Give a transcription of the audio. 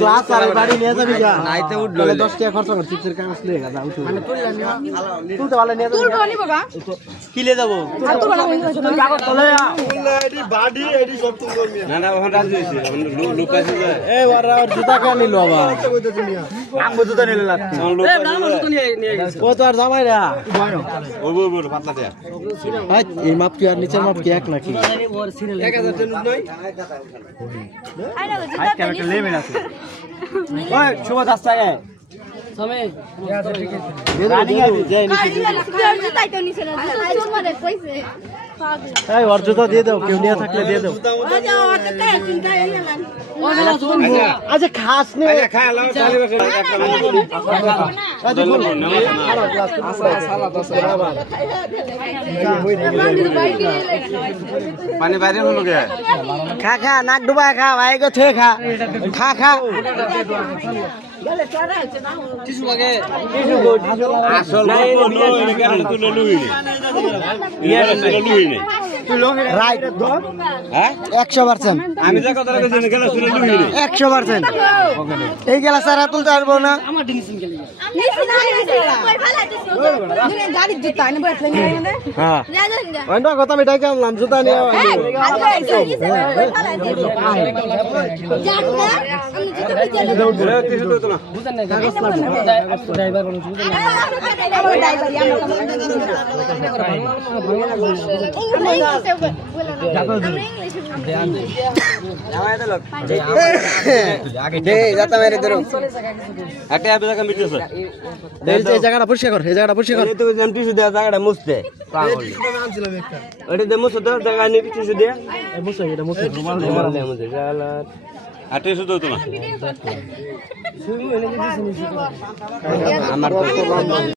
glass আর বাড়ি নিয়ে যাবি যা নাইতে উঠলো 10 টাকা খরচ কর চিপসের কাগজ লয়ে গা উঠো মানে তুলতে পারলে নিয়ে যাবি তুলবো নিব গা কিলে যাব তুলবো না কাগজ তোলে এডি বাড়ি এডি সব তুলবো না না ওখানে রাজি হইছে লুকাইছে এ ওরা জুতা কা নিল আবার আমগো জুতা নিলে লাগছে এ নাম জুতা নিয়ে গেছে ও তো আর জামাই রা ও বড় পাতলা দেয়া ভাই এই মাপ কি আর নিচের মাপ কি এক নাকি 1000 টেন নয় আরে জুতা তো নিছে লেমেন আছে ওই শুভ দাস্তা গে সময় রানিং আবি যাই নিচে জুতাই তো নিছে না চোর মারে কইছে এই ওর জুতা দিয়ে দাও কেউ নিয়ে থাকলে দিয়ে দাও আচ্ছা ওটা কে চিন্তা এনে না আচ্ছা খাস নে আচ্ছা খা লাও চালি বসে একটা পানি বাইরে হলো কে খা খা নাক ডুবা খা ভাই গো থে খা খা খা গলে চড়া আছে না টিসু লাগে টিসু গো আসল না কেন তুই লুই নে ইয়া লুই নে রাইট হ্যাঁ 100% আমি যা কথা কইছি না গেল শুনে লুই নে 100% এই গেলা সারা তুলতে পারবো না আমার ডিসিন গেলি নিছি না কই ফালাইতেছ দিনে গাড়ি জুতা এনে বসলে নিয়ে নে হ্যাঁ ওইটা কথা আমি ডাকে আনলাম জুতা নিয়ে বুঝেন না ড্রাইভার বলুন জায়গাটা পরিষ্কার কর এই জায়গাটা পরিষ্কার কর টিস্যু দেওয়া জায়গাটা মুছতে ওইটা দিয়ে মুছো তো জায়গা নিয়ে টিস্যু দিয়ে মুছো এটা মুছো আর টিস্যু দাও তোমার আমার